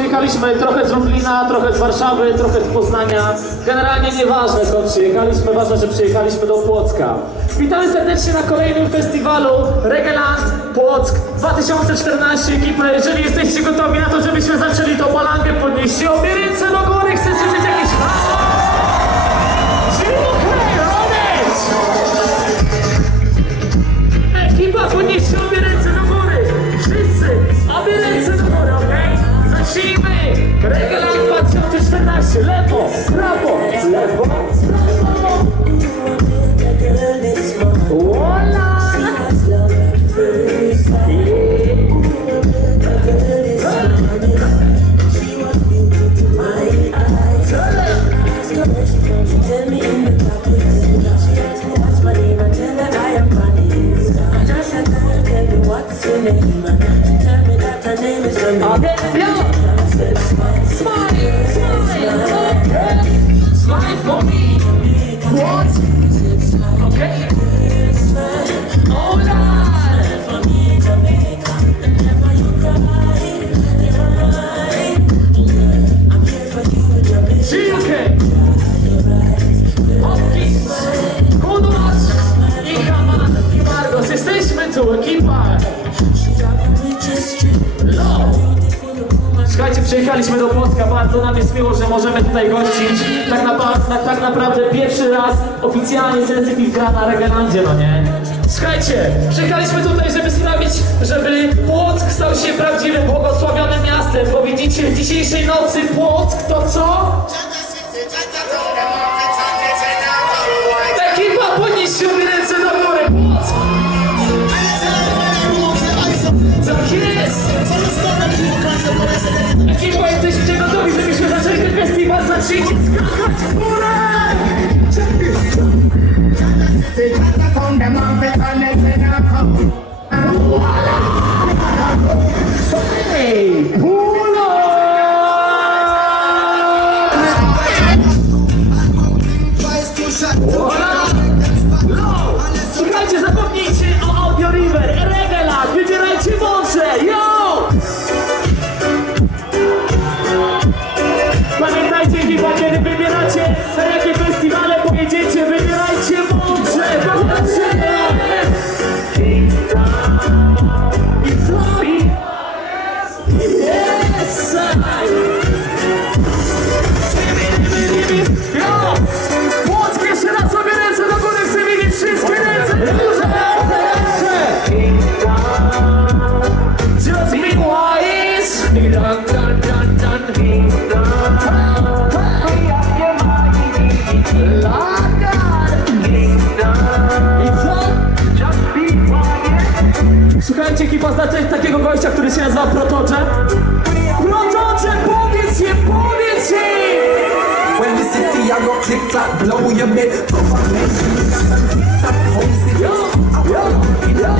Przyjechaliśmy trochę z Lublina, trochę z Warszawy, trochę z Poznania. Generalnie nieważne skąd przyjechaliśmy, ważne, że przyjechaliśmy do Płocka. Witamy serdecznie na kolejnym festiwalu Regeland Płock 2014. Ekipa, jeżeli jesteście gotowi na to, żebyśmy zaczęli tą balangę, podnieście obie ręce do góry. Chcę słyszeć jakieś robić! Ekipa, podnieście Zacznijmy! Regelant 2014, lewo, prawo, lewo, prawo! Przyjechaliśmy do Płocka, bardzo nam jest miło, że możemy tutaj gościć. Tak, na, tak naprawdę pierwszy raz oficjalnie Sensitive gra na Regelandzie, no nie? Słuchajcie, przyjechaliśmy tutaj, żeby sprawić, żeby Płock stał się prawdziwym, błogosławionym miastem, bo widzicie, w dzisiejszej nocy Płock to co? Ekipa, podnieście Słuchajcie, zapomnijcie o Audio River, Regela, wybierajcie mądrze, yo! Słuchajcie, ekipa, znacie takiego gościa, który się nazywa Protocze? Protocze, powiedz je, powiedz je! When the city I go click blow your bed. Yo, yo, yo.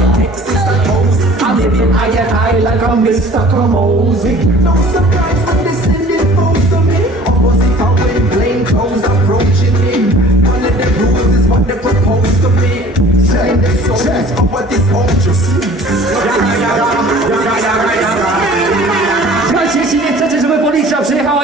And like a Mr.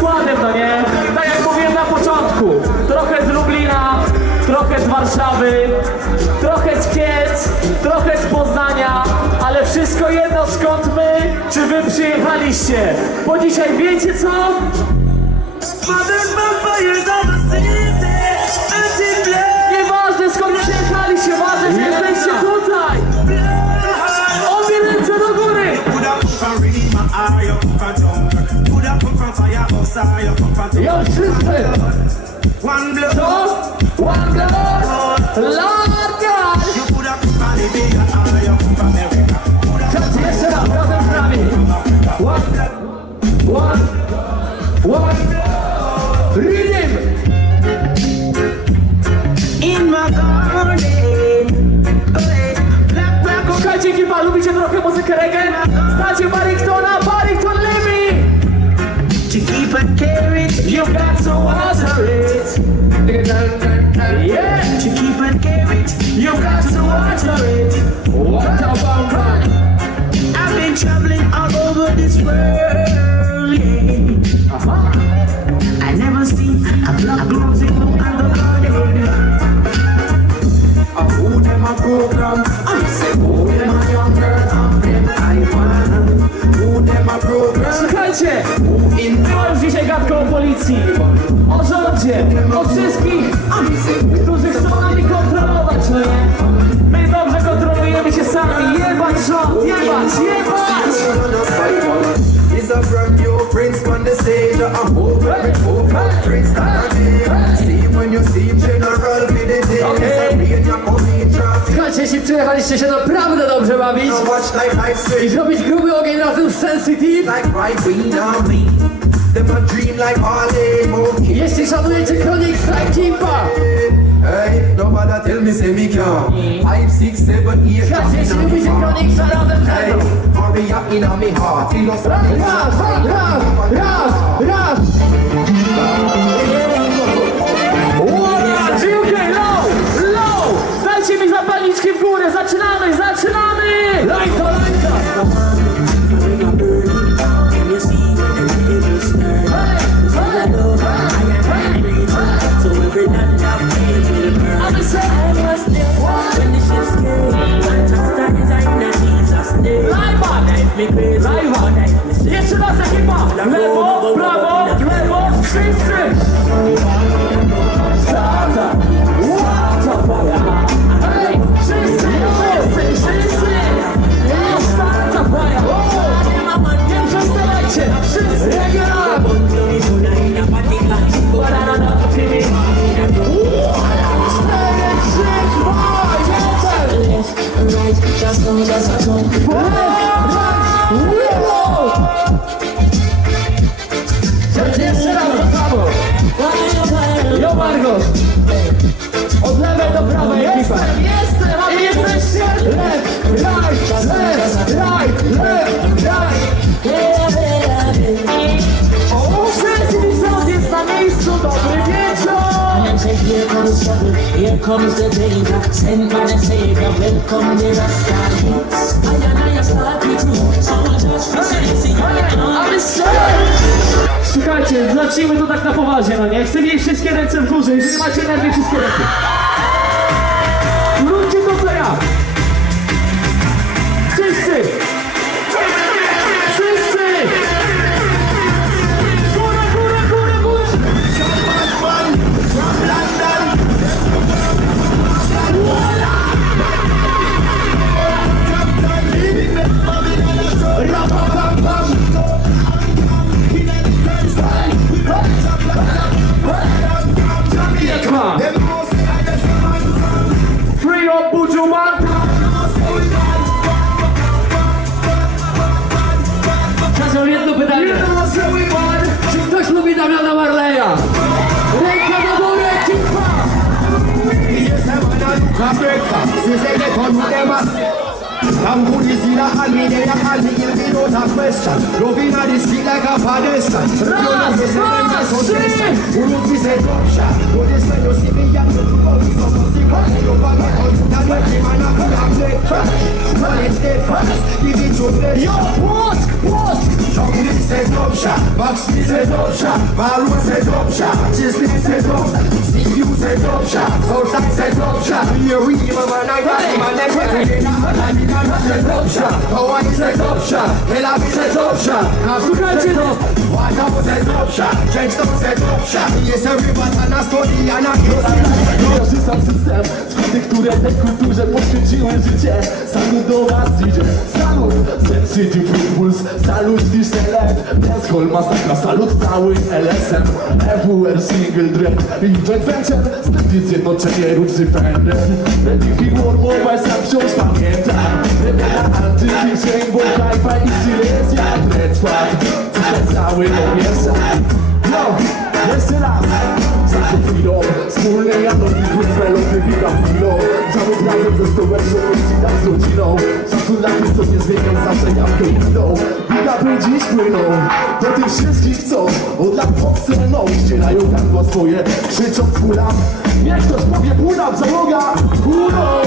składem, no nie? Tak jak mówiłem na początku, trochę z Lublina, trochę z Warszawy, trochę z Kiec, trochę z Poznania, ale wszystko jedno skąd my, czy wy przyjechaliście. Bo dzisiaj wiecie co? Nieważne skąd przyjechaliście, ważne, że jesteście tutaj! Obie ręce do góry! Ja wszyscy! one blood. To One God! Lord God! Czas jeszcze raz, razem z nami! One One One Rhythm! in my garden. Black, Słuchajcie ekipa, lubicie trochę muzykę reggae? Znacie Barringtona? Barrington Watch the rate, watch our bound I've been traveling all over this world. It's a brand new prince on the stage. I'm over with over prince that I See when you see general with the day. Okay. It's a rain, you come in traffic. Słuchajcie, jeśli przyjechaliście się naprawdę dobrze bawić Now watch like life i straight. zrobić gruby ogień razem z Sensitive, Like right wing down me. Them a dream like Harley Monkey. jeśli szanujecie Chronic Strike Kimpa, Hey, nobody tell me say me can't. Five, six, seven, eight, jump in lubicie a me Chronic Hey, hurry up in me heart. Feel us Raz, raz, raz, raz, raz. Żyłkę, low, low! Dajcie mi zapalniczki w górę, zaczynamy, zaczynamy! Lajka, Margot! Od lewej do prawej! Jestem, jestem! A wy jesteście? Left, right, left, right, left, right! O, Sound jest na miejscu! Dobry wieczór! Here comes the danger. Sent by the Savior, welcome the Rasta zacznijmy to tak na poważnie, no nie? Chcę mieć wszystkie ręce w górze, jeżeli macie nerwy, wszystkie ręce. Come to the scene and call me there, you call me ill without a question. Loving on the street like a pedestrian. Raz, dwa, trzy! Who look me say drop shot. But this when you see me, you know you go to some pussy. You bang it out, now you keep on a pull and play crash. Call it stay fast, give it your best. Yo, płosk, płosk! Chuck me say drop shot, box me say drop shot, Maroon say drop shot, Chase me say drop shot, See you say drop shot, Southside say drop shot. You read my man, I got him, and then Daj mi na kasę dobrze, to ani se dobrze, Hela mi se dobrze, a Słuchajcie no! Ładna mu se dobrze, część to se dobrze, jest na stoli, a na kioski. Każdy sam system, składy, które tej kulturze poświęciły życie. Salut do was idzie, salut Sensitive Puls, salut Disneyland Dancehall masakra, salut cały LSM EWR Single Dread i Joint Venture Wtedy zjednoczenie Rucy Fender Ready War Mobile sam wciąż pamiętam Rebela Anty-DJ, bo Hi-Fi i Silesia. Dread Squad, cały obiesa No, jeszcze raz. Za chwilą Wspólnie jadą i wyspelony witam chwilą Cały razem ze stołeczną rodziną z rodziną. Szacun dla tych, co nie zmienią zawsze jawkę idą Bigapy dziś płyną. Do tych wszystkich, co od lat pod sceną Ścierają gardła swoje, krzycząc kulam Niech ktoś powie kulam, załoga Kurą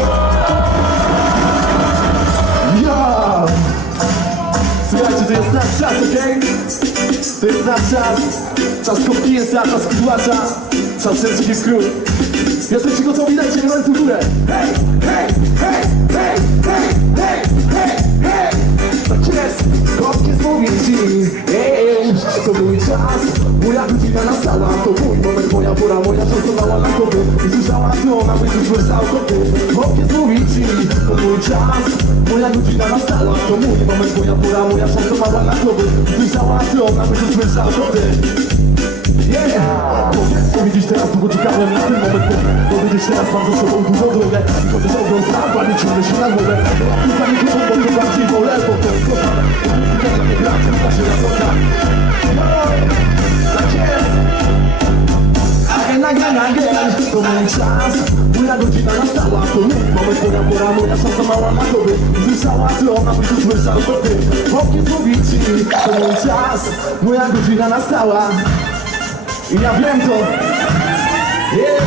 To jest nasz czas. Czas kopijesa, czas kudłacza, czas wszystkich król. Jesteście gotowi? Dajcie ręce w górę. Hej, hej, hej, hej, hej, hej, hej, hej. Tak jest, kotki zmówię ci. Ej, to mój czas. Moja godzina nastała, to mój moment, moja pora, moja czasowała na tobie. I słyszała, ty ona będzie słyszał to ty. Kotki zmówię ci, to mój czas. Moja godzina nastała, to mój moment, moja pora, moja czasowała na tobie. I słyszała, ty ona będzie słyszał to ty. Yeah! Powiedzieć teraz, długo czekałem na ten moment Powiedzieć teraz mam za sobą dużą drogę I chociaż ogląd znam, nie ciągnę się na głowę I za mnie głową, bo to bardziej wolę, bo to jest Again, again, again, to mój czas Moja godzina nastała, to mój moment, moja pora, moja szansa mała na tobie Słyszała, ty ona by tu słyszał, to ty Powiedz mówi ci, to mój czas Moja godzina nastała i ja wiem to yeah.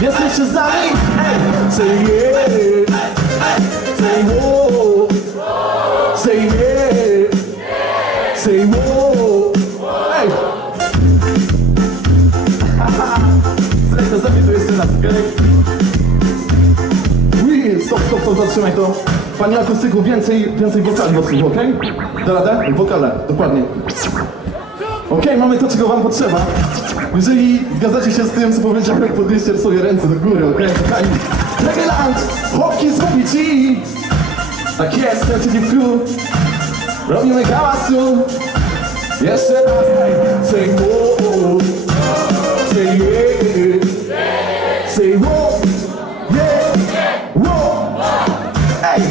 Jesteście z nami? Say yeah Say wow Ui, Stop, stop, stop, zatrzymaj to Panie akustyku, więcej, więcej wokali mocnych, okej? Da radę? Wokale, dokładnie Okej, mamy to, czego wam potrzeba. Jeżeli zgadzacie się z tym, co powiedziałem, podnieście sobie ręce do góry, okej? Kochani, Legeland, Hopkins mówi ci! Tak jest, Sensitive Crew. Robimy hałasu. Jeszcze raz. Say whoa, say yeah, say whoa, yeah, whoa. Ej!